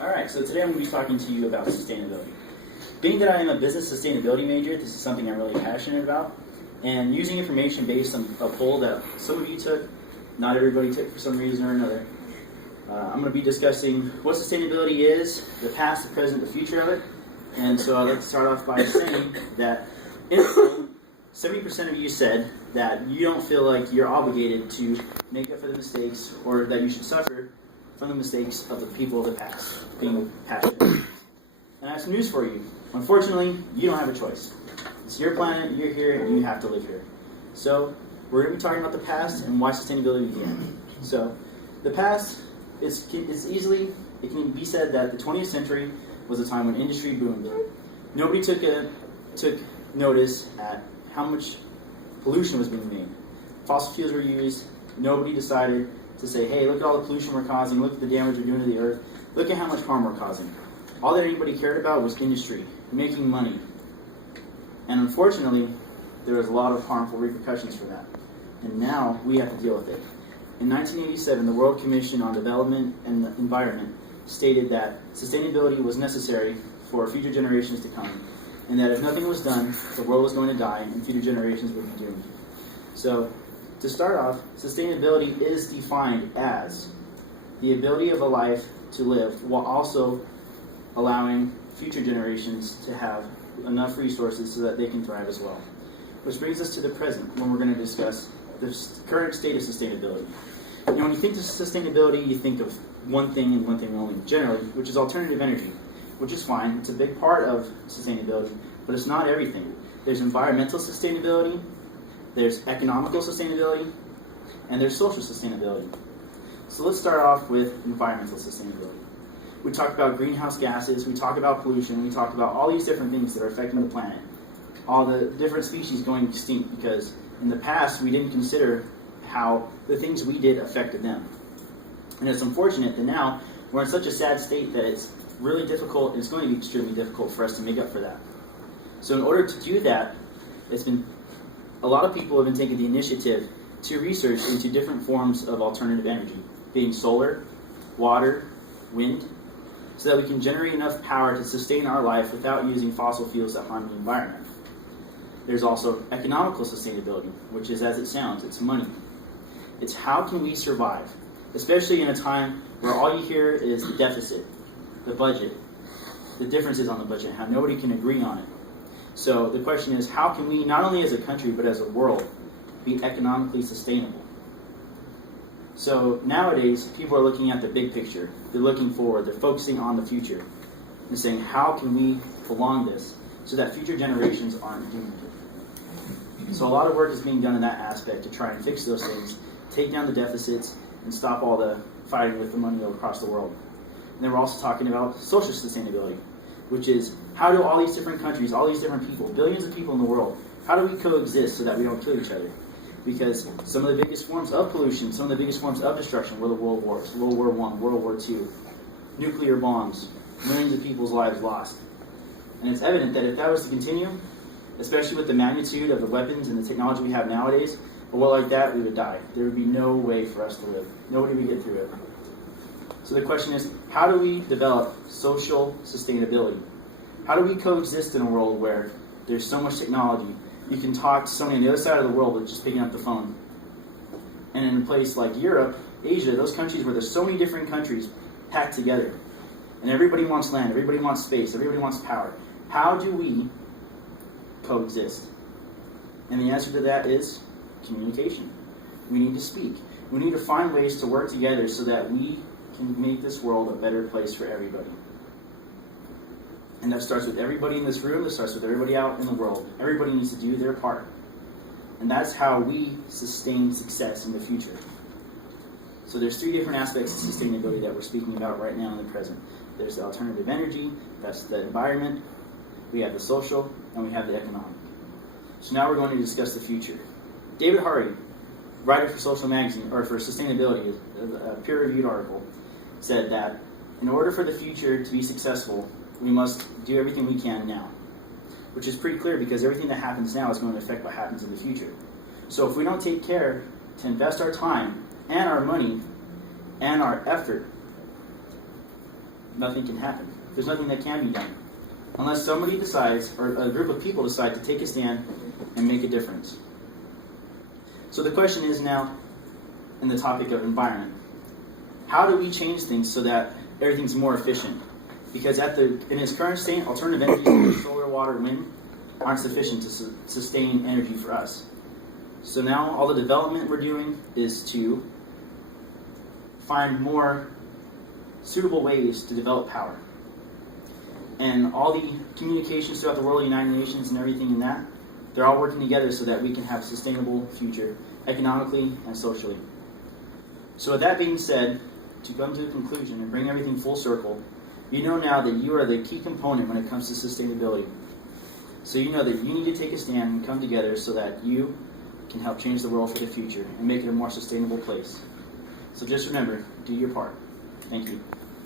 Alright, so today I'm going to be talking to you about sustainability. Being that I am a business sustainability major, this is something I'm really passionate about, and using information based on a poll that some of you took, not everybody took for some reason or another. I'm going to be discussing what sustainability is, the past, the present, the future of it, and so I'd like to start off by saying that in the poll, 70% of you said that you don't feel like you're obligated to make up for the mistakes or that you should suffer from the mistakes of the people of the past, being passionate. And I have some news for you. Unfortunately, you don't have a choice. It's your planet, you're here, and you have to live here. So, we're going to be talking about the past and why sustainability began. So, the past, it can be said that the 20th century was a time when industry boomed. Nobody took notice at how much pollution was being made. Fossil fuels were used. Nobody decided to say, hey, look at all the pollution we're causing, look at the damage we're doing to the earth, look at how much harm we're causing. All that anybody cared about was industry, making money. And unfortunately, there was a lot of harmful repercussions for that. And now we have to deal with it. In 1987, the World Commission on Development and the Environment stated that sustainability was necessary for future generations to come, and that if nothing was done, the world was going to die and future generations would be doomed. So, to start off, sustainability is defined as the ability of a life to live while also allowing future generations to have enough resources so that they can thrive as well. Which brings us to the present, when we're going to discuss the current state of sustainability. You know, when you think of sustainability, you think of one thing and one thing only, generally, which is alternative energy, which is fine. It's a big part of sustainability, but it's not everything. There's environmental sustainability, there's economical sustainability, and there's social sustainability. So let's start off with environmental sustainability. We talk about greenhouse gases, we talk about pollution, we talk about all these different things that are affecting the planet. All the different species going extinct because in the past we didn't consider how the things we did affected them. And it's unfortunate that now we're in such a sad state that it's really difficult, it's going to be extremely difficult for us to make up for that. So in order to do that, a lot of people have been taking the initiative to research into different forms of alternative energy, being solar, water, wind, so that we can generate enough power to sustain our life without using fossil fuels that harm the environment. There's also economical sustainability, which is as it sounds, it's money. It's how can we survive, especially in a time where all you hear is the deficit, the budget, the differences on the budget, how nobody can agree on it. So the question is, how can we, not only as a country, but as a world, be economically sustainable? So nowadays, people are looking at the big picture. They're looking forward. They're focusing on the future and saying, how can we prolong this so that future generations aren't doomed? So a lot of work is being done in that aspect to try and fix those things, take down the deficits, and stop all the fighting with the money across the world. And then we're also talking about social sustainability, which is how do all these different countries, all these different people, billions of people in the world, how do we coexist so that we don't kill each other? Because some of the biggest forms of pollution, some of the biggest forms of destruction were the world wars, World War I, World War II, nuclear bombs, millions of people's lives lost. And it's evident that if that was to continue, especially with the magnitude of the weapons and the technology we have nowadays, a world like that, we would die. There would be no way for us to live. Nobody would get through it. So the question is, how do we develop social sustainability? How do we coexist in a world where there's so much technology? You can talk to somebody on the other side of the world with just picking up the phone. And in a place like Europe, Asia, those countries where there's so many different countries packed together, and everybody wants land, everybody wants space, everybody wants power. How do we coexist? And the answer to that is communication. We need to speak. We need to find ways to work together so that we can make this world a better place for everybody. And that starts with everybody in this room, that starts with everybody out in the world. Everybody needs to do their part. And that's how we sustain success in the future. So there's three different aspects of sustainability that we're speaking about right now in the present. There's the alternative energy, that's the environment, we have the social, and we have the economic. So now we're going to discuss the future. David Hardy, writer for Social Magazine, or for Sustainability, a peer-reviewed article, said that in order for the future to be successful, we must do everything we can now. Which is pretty clear because everything that happens now is going to affect what happens in the future. So if we don't take care to invest our time and our money and our effort nothing can happen. There's nothing that can be done unless somebody decides, or a group of people decide to take a stand and make a difference. So the question is now, in the topic of environment, how do we change things so that everything's more efficient? Because in its current state, alternative energies, solar, water, wind, aren't sufficient to sustain energy for us. So now all the development we're doing is to find more suitable ways to develop power. And all the communications throughout the world, United Nations and everything in that, they're all working together so that we can have a sustainable future, economically and socially. So with that being said, to come to a conclusion and bring everything full circle, you know now that you are the key component when it comes to sustainability. So you know that you need to take a stand and come together so that you can help change the world for the future and make it a more sustainable place. So just remember, do your part. Thank you.